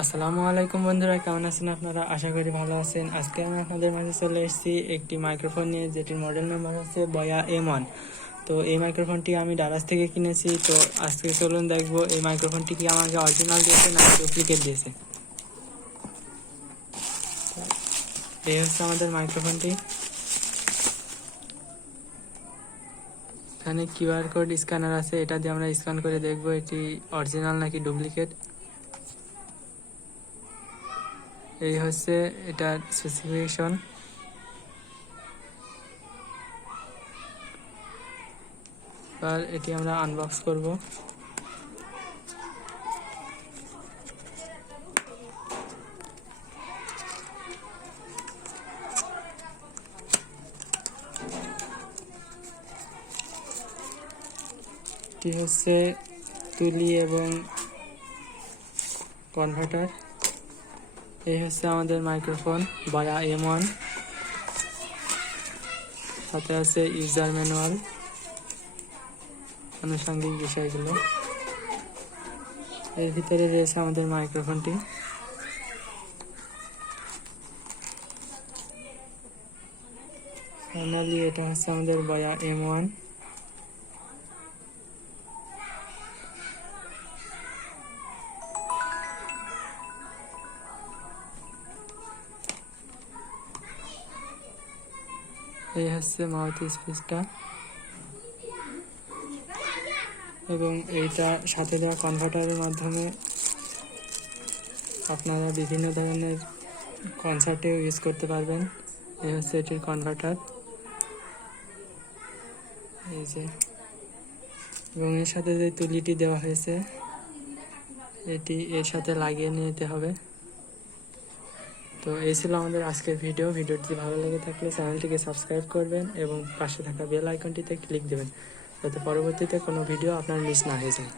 আসসালামু আলাইকুম বন্ধুরা, কেমন আছেন আপনারা? আশা করি ভালো আছেন। আজকে আমি আপনাদের মাঝে চলে এসেছি একটি মাইক্রোফোন নিয়ে, যেটির মডেল নাম্বার হচ্ছে বয়া M1। তো এই মাইক্রোফোনটি আমি ডারাজ থেকে কিনেছি। তো আজকে চলুন দেখবো এই মাইক্রোফোনটি কি আমাকে অরিজিনাল দিয়েছে না ডুপ্লিকেট দিয়েছে। এই হচ্ছে আমাদের মাইক্রোফোনটি। এখানে কিউআর কোড স্ক্যানার আছে, এটা দিয়ে আমরা স্ক্যান করে দেখবো এটি অরিজিনাল নাকি ডুপ্লিকেট। এই হচ্ছে এটার স্পেসিফিকেশন। এবার এটি আমরা আনবক্স করব। এটি হচ্ছে তুলি এবং কনভার্টার। এই হচ্ছে আমাদের মাইক্রোফোন বয়া M1। সাথে আছে ইউজার ম্যানুয়াল, আনুষঙ্গিক বিষয়গুলো। এর ভিতরে রয়েছে আমাদের মাইক্রোফোনটি। ফাইনালি এটা হচ্ছে আমাদের বয়া M1। এই হচ্ছে মাউথ স্পিচটা এবং এইটা সাথে দেওয়া কনভার্টারের মাধ্যমে আপনারা বিভিন্ন ধরনের কনসার্টেও ইউজ করতে পারবেন। এই হচ্ছে এটির কনভার্টার, এই যে। এবং এর সাথে যে তুলিটি দেওয়া হয়েছে এটি এর সাথে লাগিয়ে নিতে হবে। তো এই ছিল আমাদের আজকের ভিডিওটি ভালো লেগে থাকলে চ্যানেলটিকে সাবস্ক্রাইব করবেন এবং পাশে থাকা বেল আইকনটিতে ক্লিক দেবেন, যাতে পরবর্তীতে কোনো ভিডিও আপনার মিস না হয়ে যায়।